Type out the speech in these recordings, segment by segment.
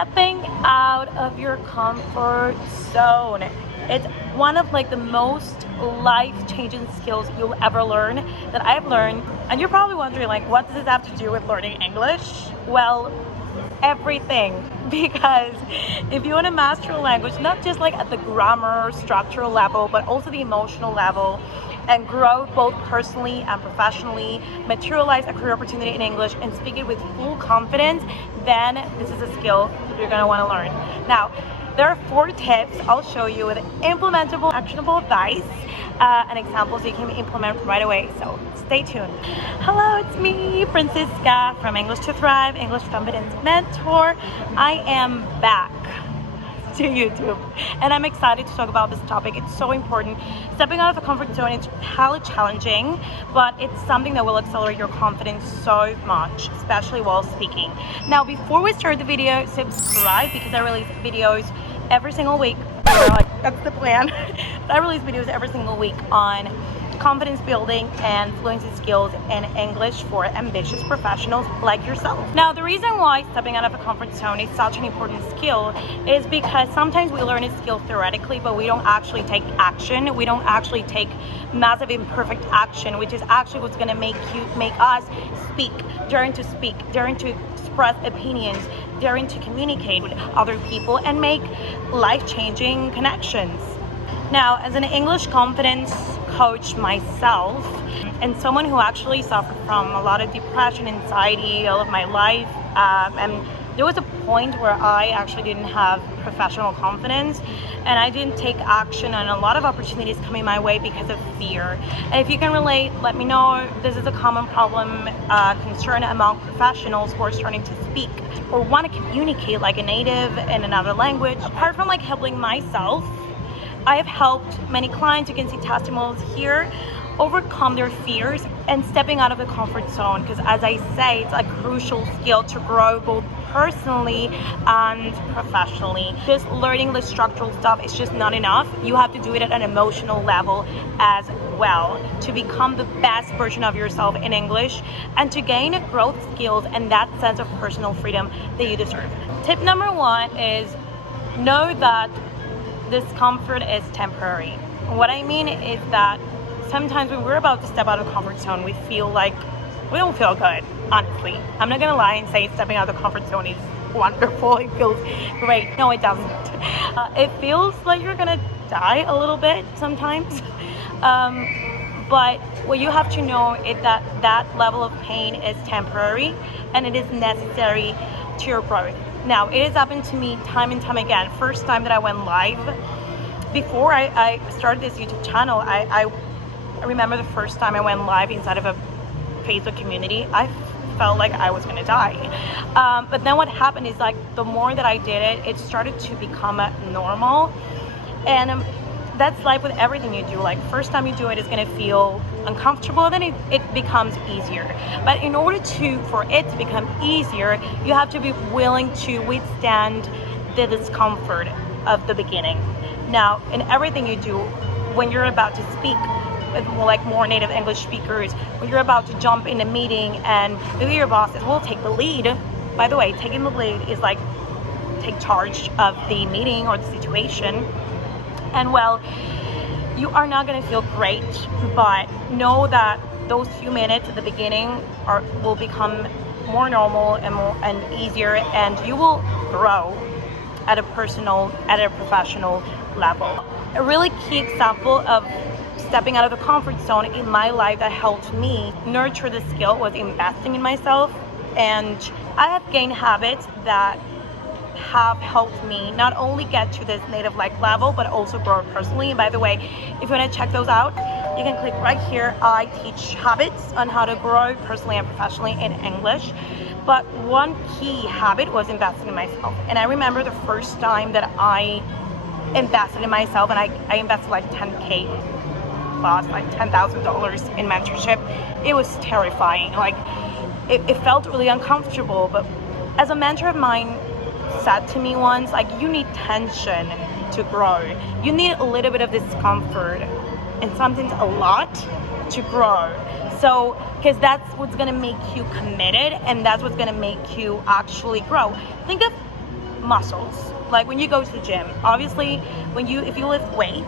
Stepping out of your comfort zone. It's one of like the most life-changing skills you'll ever learn that I've learned. And you're probably wondering like, what does this have to do with learning English? Well, everything. Because if you want to master a language, not just like at the grammar structural level, but also the emotional level, and grow both personally and professionally, materialize a career opportunity in English and speak it with full confidence, then this is a skill you're going to want to learn. Now, there are 4 tips I'll show you with implementable, actionable advice and examples you can implement right away. So stay tuned. Hello, it's me, Francisca from English to Thrive, English Confidence Mentor. I am back to YouTube and I'm excited to talk about this topic. It's so important. Stepping out of the comfort zone is highly challenging, but it's something that will accelerate your confidence so much, especially while speaking. Now, before we start the video, subscribe because I release videos every single week. That's the plan. I release videos every single week on confidence building and fluency skills in English for ambitious professionals like yourself. Now, the reason why stepping out of a comfort zone is such an important skill is because sometimes we learn a skill theoretically, but we don't actually take action. We don't actually take massive imperfect action, which is actually what's going to make us speak, daring to express opinions, daring to communicate with other people and make life-changing connections. Now, as an English confidence coach myself, and someone who actually suffered from a lot of depression, anxiety all of my life, and there was a point where I actually didn't have professional confidence and I didn't take action on a lot of opportunities coming my way because of fear. And if you can relate, let me know. This is a common problem, concern among professionals who are starting to speak or want to communicate like a native in another language. Apart from like helping myself, I have helped many clients, you can see testimonials here, overcome their fears and stepping out of the comfort zone, because as I say, it's a crucial skill to grow both personally and professionally. Just learning the structural stuff is just not enough. You have to do it at an emotional level as well to become the best version of yourself in English and to gain growth skills and that sense of personal freedom that you deserve. Tip number 1 is know that discomfort is temporary. What I mean is that sometimes when we're about to step out of the comfort zone, we don't feel good, honestly. I'm not gonna lie and say stepping out of the comfort zone is wonderful, it feels great. No, it doesn't. It feels like you're gonna die a little bit sometimes. But what you have to know is that that level of pain is temporary and it is necessary to your growth. Now, it has happened to me time and time again. First time that I went live, before I started this YouTube channel, I remember the first time I went live inside of a Facebook community, I felt like I was gonna die. But then what happened is like the more that I did it, it started to become normal. And that's life with everything you do. Like first time you do it, it's gonna feel uncomfortable, then it becomes easier. But in order for it to become easier, you have to be willing to withstand the discomfort of the beginning. Now, in everything you do, when you're about to speak with like more native English speakers, when you're about to jump in a meeting and maybe your boss will take the lead. By the way, taking the lead is like take charge of the meeting or the situation. And well, you are not going to feel great, but know that those few minutes at the beginning will become more normal and easier, and you will grow at a professional level. A really key example of stepping out of the comfort zone in my life that helped me nurture the skill was investing in myself, and I have gained habits that have helped me not only get to this native like level but also grow personally. And by the way, if you want to check those out, you can click right here. I teach habits on how to grow personally and professionally in English, but one key habit was investing in myself. And I remember the first time that I invested in myself, and I invested like 10K plus, like $10,000 in mentorship. It was terrifying. Like it felt really uncomfortable, but as a mentor of mine said to me once, like, you need tension to grow. You need a little bit of discomfort and sometimes a lot to grow. So, because that's what's gonna make you committed and that's what's gonna make you actually grow. Think of muscles. Like when you go to the gym, obviously if you lift weights,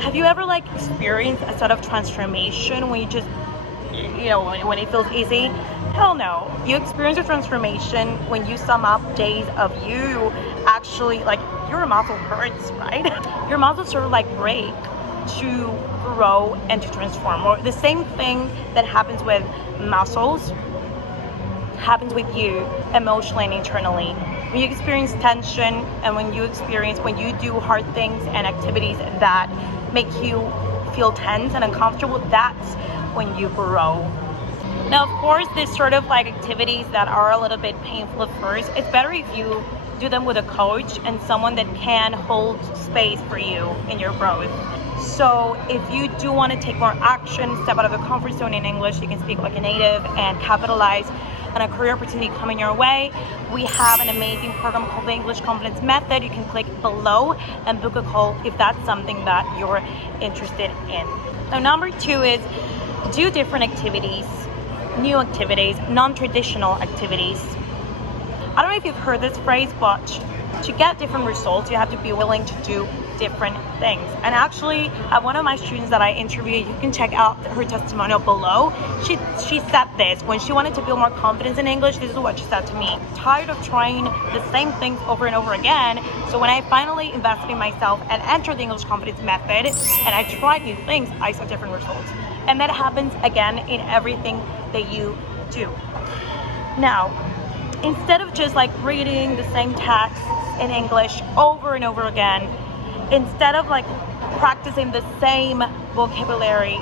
have you ever like experienced a sort of transformation when you just, when it feels easy? Hell no. You experience a transformation when you sum up days of you actually, like, your muscle hurts, right? Your muscles sort of like break to grow and to transform. Or the same thing that happens with muscles happens with you emotionally and internally. When you experience tension and when you do hard things and activities that make you feel tense and uncomfortable, that's when you grow. Now, of course, there's sort of like activities that are a little bit painful at first. It's better if you do them with a coach and someone that can hold space for you in your growth. So if you do want to take more action, step out of the comfort zone in English, you can speak like a native and capitalize on a career opportunity coming your way, we have an amazing program called the English Confidence Method. You can click below and book a call if that's something that you're interested in. Now, number 2 is do different activities, new activities, non-traditional activities. I don't know if you've heard this phrase, but to get different results, you have to be willing to do different things. And actually, one of my students that I interviewed, you can check out her testimonial below. She said this when she wanted to build more confidence in English. This is what she said to me: tired of trying the same things over and over again. So when I finally invested in myself and entered the English Confidence Method, and I tried new things, I saw different results. And that happens again in everything that you do. Now, instead of just like reading the same text in English over and over again, instead of like practicing the same vocabulary,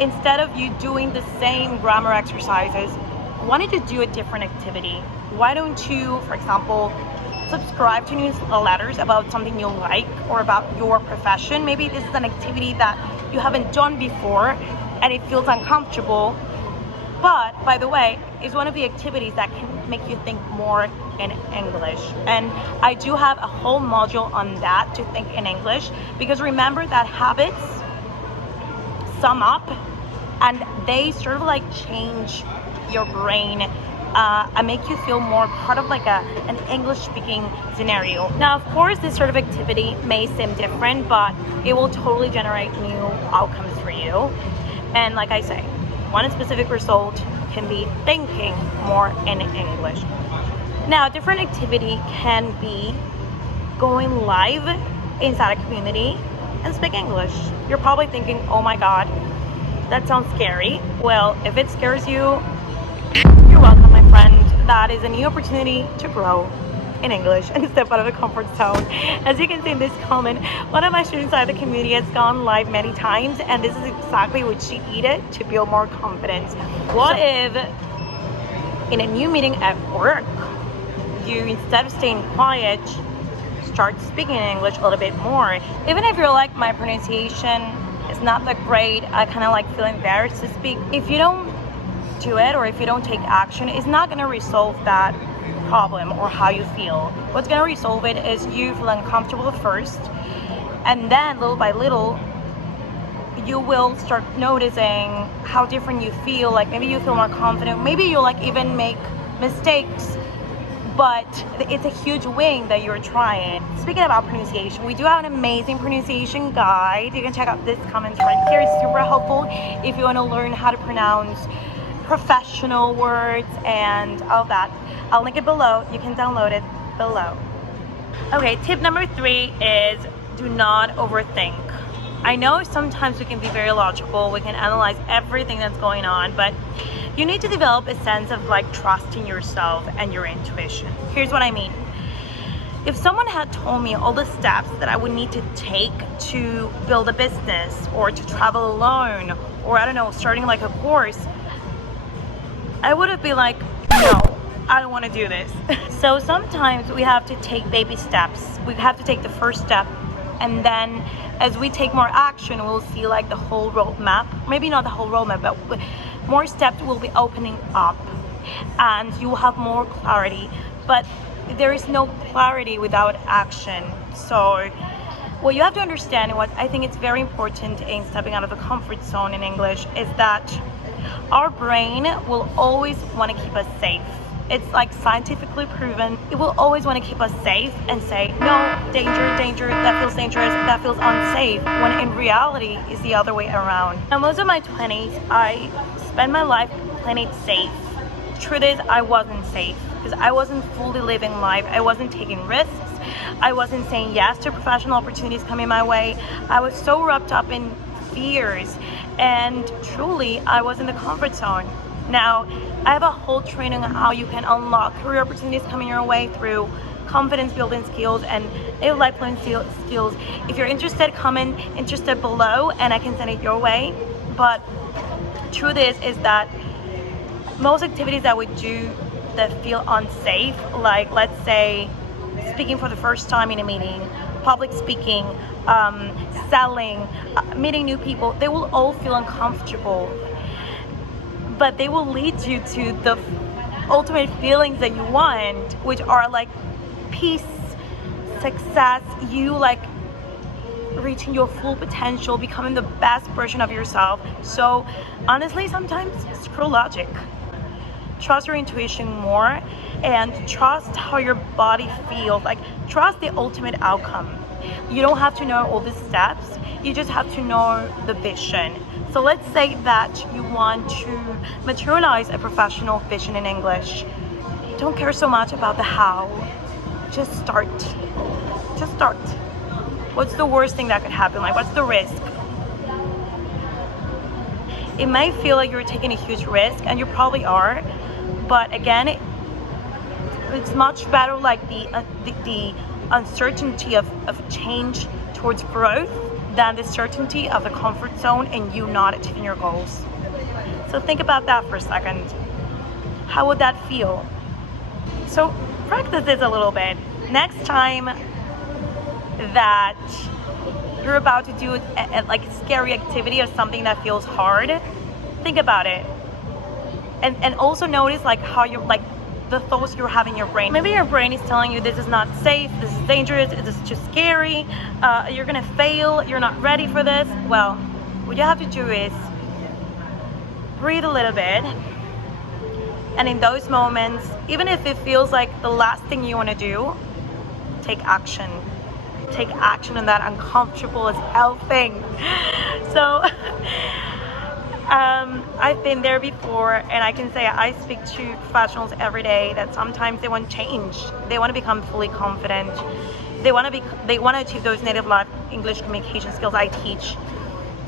instead of you doing the same grammar exercises, why don't you do a different activity? Why don't you, for example, subscribe to newsletters about something you like or about your profession? Maybe this is an activity that you haven't done before and it feels uncomfortable, but by the way, it's one of the activities that can make you think more in English. And I do have a whole module on that, to think in English, because remember that habits sum up and they sort of like change your brain and make you feel more part of like an English speaking scenario. Now, of course, this sort of activity may seem different, but it will totally generate new outcomes for you. And like I say, one specific result can be thinking more in English. Now, a different activity can be going live inside a community and speak English. You're probably thinking, oh my God, that sounds scary. Well, if it scares you, you're welcome, my friend. That is a new opportunity to grow in English and step out of the comfort zone. As you can see in this comment, one of my students inside the community has gone live many times, and this is exactly what she needed to build more confidence. What if in a new meeting at work, you, instead of staying quiet, start speaking in English a little bit more? Even if you're like, my pronunciation is not that great, I kind of like feel embarrassed to speak. If you don't do it, or if you don't take action, it's not going to resolve that problem or how you feel. What's going to resolve it is you feel uncomfortable first, and then little by little you will start noticing how different you feel. Like maybe you feel more confident, maybe you like even make mistakes, but it's a huge win that you're trying. Speaking about pronunciation, we do have an amazing pronunciation guide. You can check out this comment right here. It's super helpful if you want to learn how to pronounce professional words and all that. I'll link it below. You can download it below. Okay, tip number 3 is do not overthink. I know sometimes we can be very logical, we can analyze everything that's going on, but you need to develop a sense of like trusting yourself and your intuition. Here's what I mean. If someone had told me all the steps that I would need to take to build a business or to travel alone, or I don't know, starting like a course, I would have been like, no, I don't want to do this. So sometimes we have to take baby steps. We have to take the first step, and then as we take more action, we'll see like the whole roadmap. Maybe not the whole roadmap, but more steps will be opening up and you will have more clarity. But there is no clarity without action. So what you have to understand, and what I think it's very important in stepping out of the comfort zone in English, is that our brain will always want to keep us safe. It's like scientifically proven. It will always want to keep us safe and say, no, danger, danger, that feels dangerous, that feels unsafe, when in reality it's the other way around. Now, most of my 20s, I spent my life playing it safe. The truth is, I wasn't safe because I wasn't fully living life. I wasn't taking risks. I wasn't saying yes to professional opportunities coming my way. I was so wrapped up in fears, and truly, I was in the comfort zone. Now, I have a whole training on how you can unlock career opportunities coming your way through confidence building skills and lifelong skills. If you're interested, comment interested below and I can send it your way. But truth is that most activities that we do that feel unsafe, like let's say speaking for the first time in a meeting, public speaking, selling, meeting new people, they will all feel uncomfortable. But they will lead you to the ultimate feelings that you want, which are like peace, success, you like reaching your full potential, becoming the best version of yourself. So honestly, sometimes screw logic. Trust your intuition more and trust how your body feels. Like, trust the ultimate outcome. You don't have to know all the steps, you just have to know the vision. So let's say that you want to materialize a professional vision in English. Don't care so much about the how. Just start. Just start. What's the worst thing that could happen? Like, what's the risk? It may feel like you're taking a huge risk, and you probably are. But again, it's much better like the uncertainty of change towards growth than the certainty of the comfort zone and you not achieving your goals. So think about that for a second. How would that feel? So practice this a little bit. Next time that you're about to do a like scary activity or something that feels hard, think about it. And also notice like how you like the thoughts you're having in your brain. Maybe your brain is telling you this is not safe, this is dangerous, this is too scary, you're gonna fail, you're not ready for this. Well, what you have to do is breathe a little bit, and in those moments, even if it feels like the last thing you want to do, take action. Take action on that uncomfortable as hell thing. So I've been there before, and I can say I speak to professionals every day that sometimes they want change. They want to become fully confident. They want to achieve those native live English communication skills I teach.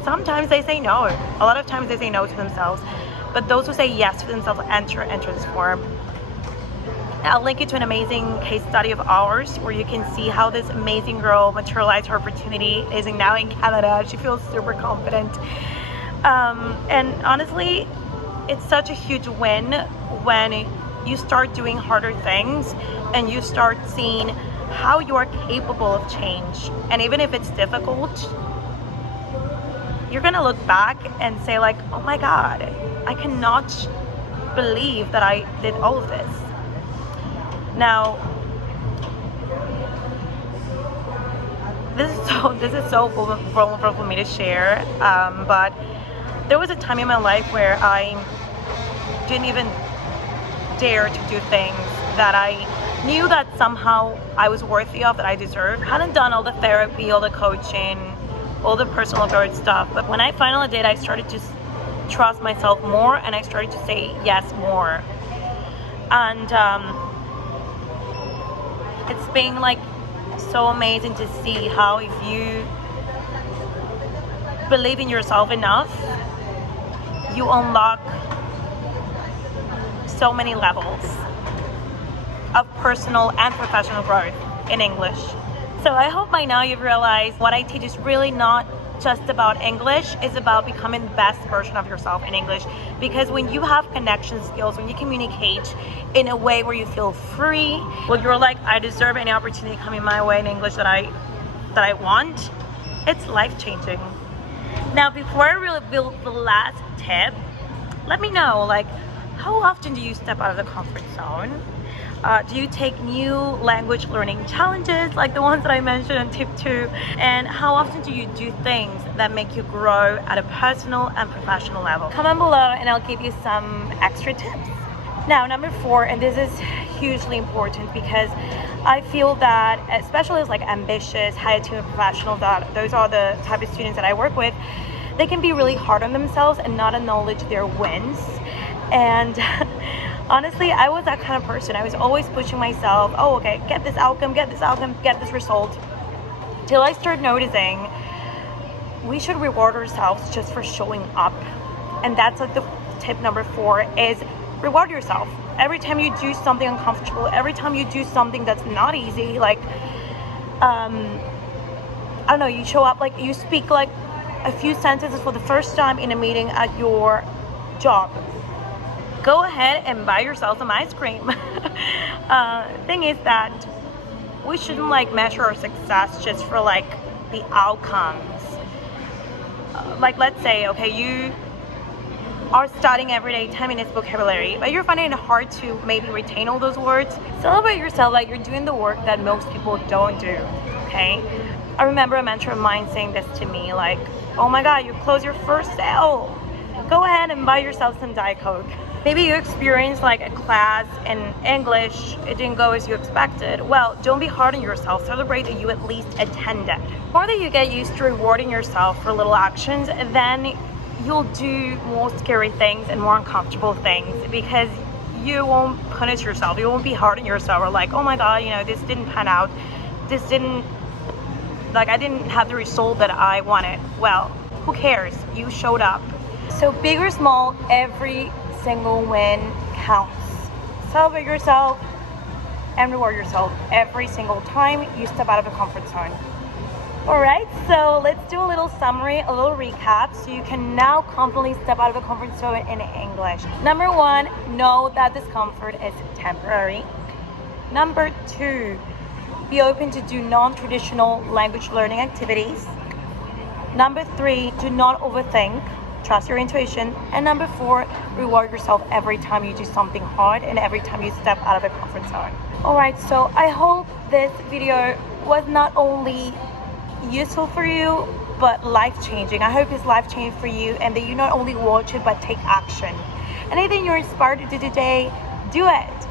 Sometimes they say no. A lot of times they say no to themselves. But those who say yes to themselves enter this form. I'll link you to an amazing case study of ours where you can see how this amazing girl materialized her opportunity. Is now in Canada. She feels super confident. And honestly, it's such a huge win when you start doing harder things and you start seeing how you are capable of change. And even if it's difficult, you're gonna look back and say like, oh my God, I cannot believe that I did all of this. Now, this is so vulnerable for me to share, but there was a time in my life where I didn't even dare to do things that I knew that somehow I was worthy of, that I deserved. I hadn't done all the therapy, all the coaching, all the personal growth stuff, but when I finally did, I started to trust myself more and I started to say yes more. And it's been like so amazing to see how if you believe in yourself enough, you unlock so many levels of personal and professional growth in English. So I hope by now you've realized what I teach is really not just about English, it's about becoming the best version of yourself in English. Because when you have connection skills, when you communicate in a way where you feel free, well, you're like, I deserve any opportunity coming my way in English that I want, it's life-changing. Now, before I reveal the last tip, let me know, like, how often do you step out of the comfort zone? Do you take new language learning challenges like the ones that I mentioned in tip 2? And how often do you do things that make you grow at a personal and professional level? Comment below and I'll give you some extra tips. Now, number 4, and this is hugely important because I feel that, especially as like ambitious, high achievement professionals, that those are the type of students that I work with, they can be really hard on themselves and not acknowledge their wins. And honestly, I was that kind of person. I was always pushing myself, oh, okay, get this outcome, get this result, till I started noticing we should reward ourselves just for showing up. And that's like the tip number 4 is reward yourself. Every time you do something uncomfortable, every time you do something that's not easy, like I don't know, you show up, like you speak like a few sentences for the first time in a meeting at your job, go ahead and buy yourself some ice cream. Thing is that we shouldn't like measure our success just for like the outcomes. Like let's say, okay, you are studying every day 10 minutes vocabulary, but you're finding it hard to maybe retain all those words. Celebrate yourself like you're doing the work that most people don't do, okay? I remember a mentor of mine saying this to me, like, oh my God, you closed your first sale. Go ahead and buy yourself some Diet Coke. Maybe you experienced like a class in English, it didn't go as you expected. Well, don't be hard on yourself. Celebrate that you at least attended. The more that you get used to rewarding yourself for little actions, then you'll do more scary things and more uncomfortable things because you won't punish yourself. You won't be hard on yourself or like, oh my God, you know, this didn't pan out. This didn't, like I didn't have the result that I wanted. Well, who cares? You showed up. So big or small, every single win counts. Celebrate yourself and reward yourself every single time you step out of a comfort zone. Alright, so let's do a little summary, a little recap, so you can now confidently step out of a comfort zone in English. Number 1, know that discomfort is temporary. Number 2, be open to do non-traditional language learning activities. Number 3, do not overthink. Trust your intuition. And number 4, reward yourself every time you do something hard and every time you step out of a comfort zone. Alright, so I hope this video was not only useful for you but life-changing. I hope it's life-changing for you and that you not only watch it but take action. Anything you're inspired to do today, do it.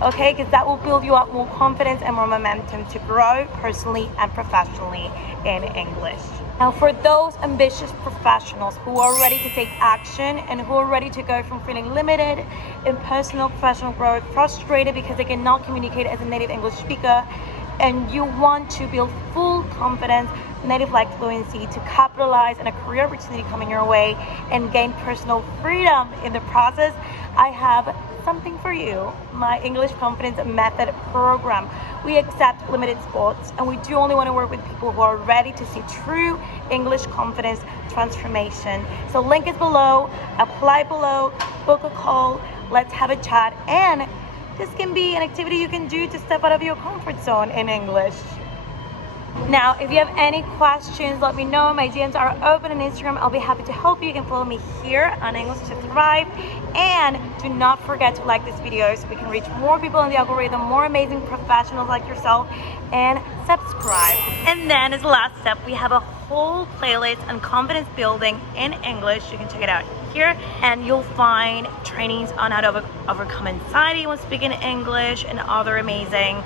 Okay, because that will build you up more confidence and more momentum to grow personally and professionally in English. Now, for those ambitious professionals who are ready to take action and who are ready to go from feeling limited in personal professional growth, frustrated because they cannot communicate as a native English speaker, and you want to build full confidence, native-like fluency to capitalize on a career opportunity coming your way and gain personal freedom in the process, I have something for you, my English Confidence Method program. We accept limited spots and we do only want to work with people who are ready to see true English confidence transformation. So link is below, apply below, book a call, let's have a chat, and this can be an activity you can do to step out of your comfort zone in English. Now, if you have any questions, let me know. My DMs are open on Instagram. I'll be happy to help you. You can follow me here on English to Thrive. And do not forget to like this video so we can reach more people in the algorithm, more amazing professionals like yourself, and subscribe. And then as the last step, we have a whole playlist on confidence building in English. You can check it out here, and you'll find trainings on how to overcome anxiety when speaking English and other amazing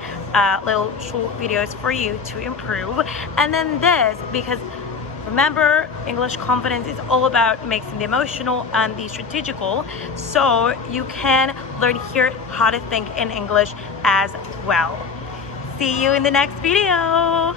little short videos for you to improve. And then this, because remember, English confidence is all about mixing the emotional and the strategical, so you can learn here how to think in English as well. See you in the next video.